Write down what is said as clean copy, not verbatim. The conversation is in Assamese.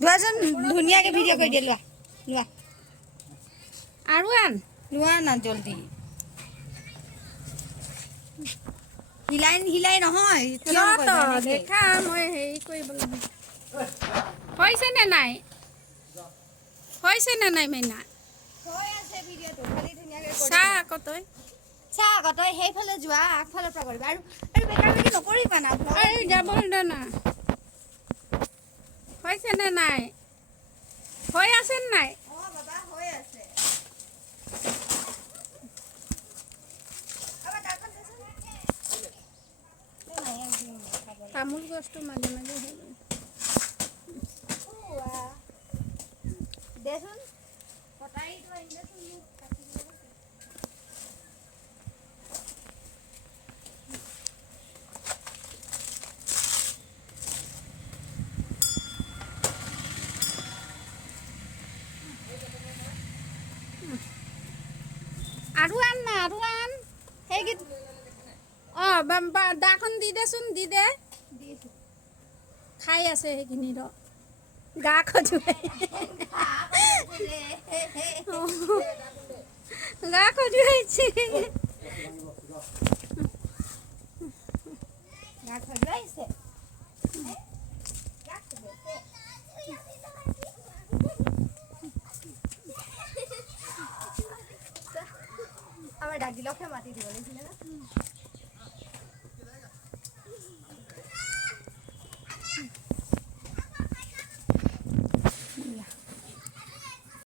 লোৱাচোন ধুনীয়াকৈ ভিডিঅ' কৰি দিয়ে লোৱা লোৱা আৰু আন লোৱা না জলদি হিলাই নহয় দেখা মই হেৰি কৰিব লাগিব হৈছে নে নাই মেইনা চাহ আকৌ তই চা আকৌ তই সেইফালে যোৱা আগফালৰ পৰা কৰিবা আৰু বেকাৰ বেকি নকৰিবা না এই যাব দে না হৈছে নে নাই হৈ আছে নে নাই অঁ বাবা হৈ আছে তামোল গছটো মাজে মাজে হৈ গ'ল দেচোন কটাৰীটো আনি দেচোন মোক কাটি দিব আৰু আন না আৰু আন সেইকেইটা অঁ দাখন দি দেচোন দি দে খাই আছে সেইখিনি ৰ গা খজুৱাই গা খজুৱাইছে গা খজুৱাইছে আমাৰ দাদিলকহে মাতি দিব লাগিছিলে না